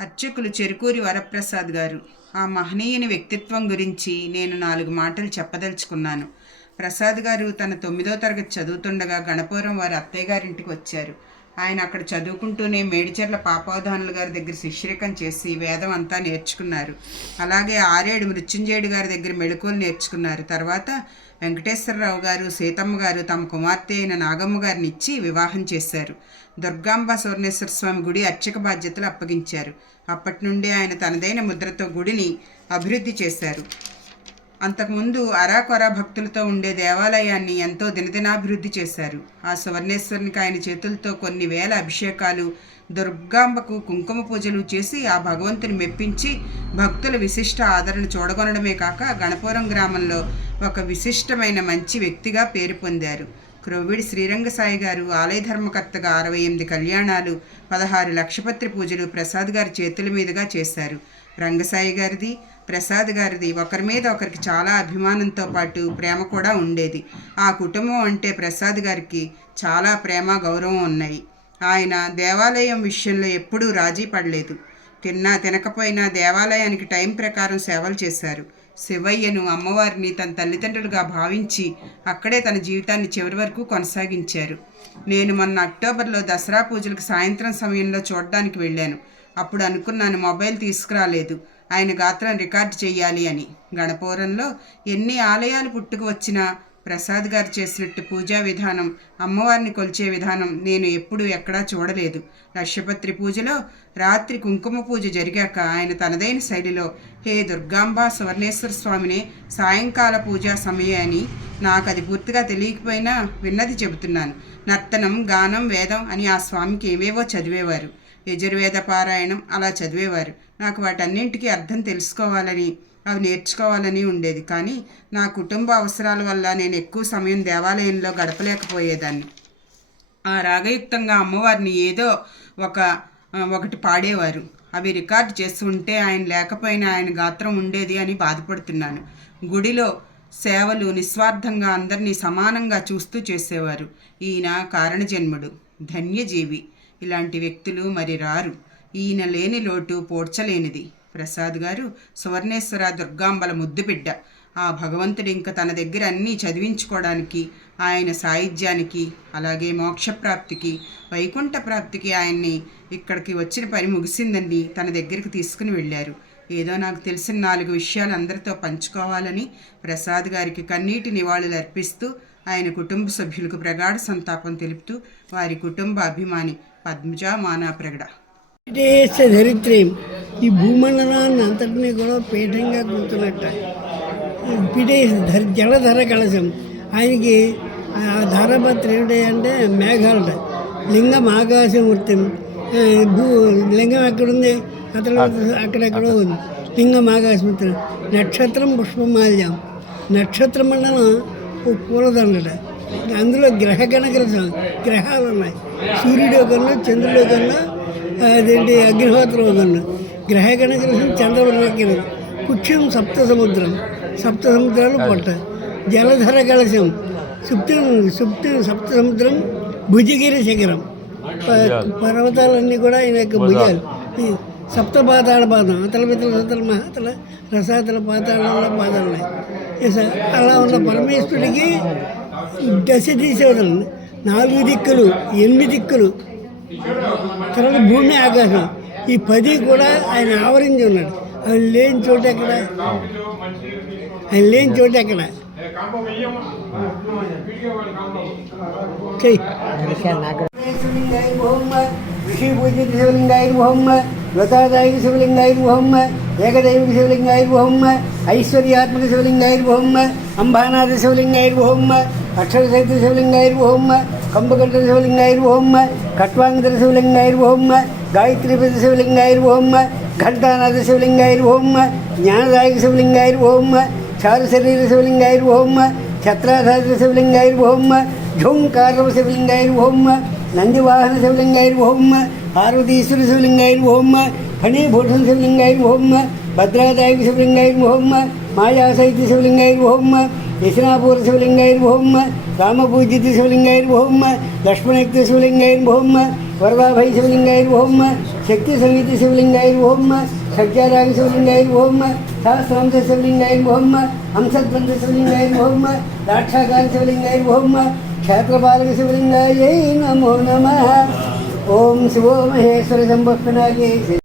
అర్చకులు చెరుకూరి వరప్రసాద్ గారు. ఆ మహనీయుని వ్యక్తిత్వం గురించి నేను నాలుగు మాటలు చెప్పదలుచుకున్నాను. ప్రసాద్ గారు తన తొమ్మిదో తరగతి చదువుతుండగా గణపురం వారి అత్తయ్య గారింటికి వచ్చారు. ఆయన అక్కడ చదువుకుంటూనే మేడిచెర్ల పాపావధానుల గారి దగ్గర శిష్యరికం చేసి వేదం అంతా నేర్చుకున్నారు. అలాగే ఆరేడు మృత్యుంజయుడు గారి దగ్గర మెళుకువలు నేర్చుకున్నారు. తర్వాత వెంకటేశ్వరరావు గారు సీతమ్మ గారు తమ కుమార్తె అయిన నాగమ్మ గారిని ఇచ్చి వివాహం చేశారు. దుర్గాంబ సువర్ణేశ్వర స్వామి గుడి అర్చక బాధ్యతలు అప్పగించారు. అప్పటి నుండి ఆయన తనదైన ముద్రతో గుడిని అభివృద్ధి చేశారు. అంతకుముందు అరాకొరా భక్తులతో ఉండే దేవాలయాన్ని ఎంతో దినదినాభివృద్ధి చేశారు. ఆ సువర్ణేశ్వరునికి ఆయన చేతులతో కొన్ని వేల అభిషేకాలు దుర్గాంబకు కుంకుమ పూజలు చేసి ఆ భగవంతుని మెప్పించి భక్తుల విశిష్ట ఆదరణ చూడగొనడమే కాక గణపురం గ్రామంలో ఒక విశిష్టమైన మంచి వ్యక్తిగా పేరు పొందారు. క్రొవ్విడి శ్రీరంగ సాయి గారు ఆలయ ధర్మకర్తగా అరవై ఎనిమిది కళ్యాణాలు పదహారు లక్షపత్రి పూజలు ప్రసాద్ గారి చేతుల మీదుగా చేశారు. రంగసాయి గారిది ప్రసాద్ గారిది ఒకరి మీద ఒకరికి చాలా అభిమానంతో పాటు ప్రేమ కూడా ఉండేది. ఆ కుటుంబం అంటే ప్రసాద్ గారికి చాలా ప్రేమ గౌరవం ఉన్నాయి. ఆయన దేవాలయం విషయంలో ఎప్పుడూ రాజీ పడలేదు. తిన్నా తినకపోయినా దేవాలయానికి టైం ప్రకారం సేవలు చేశారు. శివయ్యను అమ్మవారిని తన తల్లిదండ్రులుగా భావించి అక్కడే తన జీవితాన్ని చివరి వరకు కొనసాగించారు. నేను మొన్న అక్టోబర్లో దసరా పూజలకు సాయంత్రం సమయంలో చూడడానికి వెళ్ళాను. అప్పుడు అనుకున్నాను మొబైల్ తీసుకురాలేదు. ఆయన గాత్రం రికార్డు చేయాలి అని. గణపూరంలో ఎన్ని ఆలయాలు పుట్టుకు వచ్చినా ప్రసాద్ గారు చేసినట్టు పూజా విధానం అమ్మవారిని కొలిచే విధానం నేను ఎప్పుడూ ఎక్కడా చూడలేదు. లక్ష్యపత్రి పూజలో రాత్రి కుంకుమ పూజ జరిగాక ఆయన తనదైన శైలిలో హే దుర్గాంబ సువర్ణేశ్వర స్వామిని సాయంకాల పూజా సమయాన్ని నాకు అది పూర్తిగా తెలియకపోయినా విన్నది చెబుతున్నాను. నర్తనం గానం వేదం అని ఆ స్వామికి ఏవేవో చదివేవారు. యజుర్వేద పారాయణం అలా చదివేవారు. నాకు వాటన్నింటికీ అర్థం తెలుసుకోవాలని అవి నేర్చుకోవాలని ఉండేది. కానీ నా కుటుంబ అవసరాల వల్ల నేను ఎక్కువ సమయం దేవాలయంలో గడపలేకపోయేదాన్ని. ఆ రాగయుక్తంగా అమ్మవారిని ఏదో ఒక ఒకటి పాడేవారు. అవి రికార్డు చేస్తుంటే ఆయన లేకపోయినా ఆయన గాత్రం ఉండేది అని బాధపడుతున్నాను. గుడిలో సేవలు నిస్వార్థంగా అందరినీ సమానంగా చూస్తూ చేసేవారు. ఈయన కారణజన్ముడు ధన్యజీవి. ఇలాంటి వ్యక్తులు మరి రారు. ఈయన లేని లోటు పోడ్చలేనిది. ప్రసాద్ గారు సువర్ణేశ్వర దుర్గాంబల ముద్దుబిడ్డ. ఆ భగవంతుడు ఇంకా తన దగ్గర అన్నీ చదివించుకోవడానికి ఆయన సాహిత్యానికి అలాగే మోక్షప్రాప్తికి వైకుంఠ ప్రాప్తికి ఆయన్ని ఇక్కడికి వచ్చిన పని ముగిసిందని తన దగ్గరికి తీసుకుని వెళ్ళారు. ఏదో నాకు తెలిసిన నాలుగు విషయాలు అందరితో పంచుకోవాలని ప్రసాద్ గారికి కన్నీటి నివాళులు అర్పిస్తూ ఆయన కుటుంబ సభ్యులకు ప్రగాఢ సంతాపం తెలుపుతూ వారి కుటుంబ అభిమాని పద్మజ మానాప్రగడ దేశ ఈ భూమండలాన్ని అంతటినీ కూడా పీఠంగా కూర్చున్నట్ట పిడేశ జలధర కలశం. ఆయనకి ఆ ధారపత్రం ఏమిటంటే మేఘాలట. లింగం ఆకాశమూర్తి. భూ లింగం ఎక్కడుంది? అతను అక్కడెక్కడో ఉంది. లింగం ఆకాశమూర్తి. నక్షత్రం పుష్పమాల్యం. నక్షత్ర మండలం పూలదండట. అందులో గ్రహ గణగ్రహం గ్రహాలు ఉన్నాయి సూర్యుడు కన్నా చంద్రుడు కన్నా అదేంటి అగ్నిహోత్రం కన్నా గ్రహ గణగ్రహం చంద్రగ్రహం కుక్షం సప్త సముద్రం. సప్త సముద్రాలు పొట్ట జలధర కలశం. సుప్తి సుప్తి సప్త సముద్రం భుజగిరి శిఖరం. పర్వతాలన్నీ కూడా ఆయన యొక్క భుజాలు. సప్త పాతాళ పాదం. అతల పితల సతల మహాతల రసాతల పాతాళంలో పాదాలు అలా ఉన్న పరమేశ్వరుడికి దశ తీసేవదలు నాలుగు దిక్కులు ఎనిమిది దిక్కులు తర్వాత భూమి ఆకాశం ఈ పది కూడా ఆయన ఆవరించి ఉన్నాడు ఆయన లేని చోటు ఎక్కడ ఆయన లేని చోటు ఎక్కడ చెయ్యి ఋషి పూజిత శివలింగాయ హోమ వ్రతాదాయక శివలింగాయ హోమ ఏకదైవిక శివలింగాయ హోమ ఐశ్వర్యాత్మక శివలింగాయ హోమ అంబానాథ శివలింగాయ హోమ అక్షర సహిత శివలింగాయ హోమ கம்பகண்ட சிவலிங்காயிர் ஓம் கட்வாங்கதர சிவலிங்காயிர் ஓம் காயத்ரிபத சிவலிங்காயிர் ஓம் கண்டாநாத சிவலிங்காயிர் ஓம் ஞானதாயக சிவலிங்காயிர் ஓம் சாருசரீர சிவலிங்காயிர் ஓம் சத்ராதார சிவலிங்காயிர் ஓம் ஜோங்காரவ சிவலிங்காயிர் ஓம் நந்திவாகன சிவலிங்காயிர் ஓம் பார்வதீஸ்வர சிவலிங்காயிர் ஓம் ஃபணீபூஷன் சிவலிங்காயிர் ஓம் பத்ராதாயக சிவலிங்காயிர் ஓம் மாயாசைத்திய சிவலிங்காயிர் ஓம் விசனாபூர சிவலிங்காயிர் ஓம் హోమ రామపూజిత శివలింగాయ హోమ లక్ష్మణయుక్త శివలింగాయ హోమ వరదాభయ శివలింగాయ హోమ శక్తి సమితి శివలింగాయ ఓం షడ్జారాగ శివలింగాయ ఓం సహస్రాంశ శివలింగాయ ఓం హంసధ్వంస శివలింగాయ ఓం దాక్షాకార శివలింగాయ ఓం క్షేత్రపాలక శివలింగాయ నమో నమ ఓం శివో మహేశ్వర సంభక్తనాగే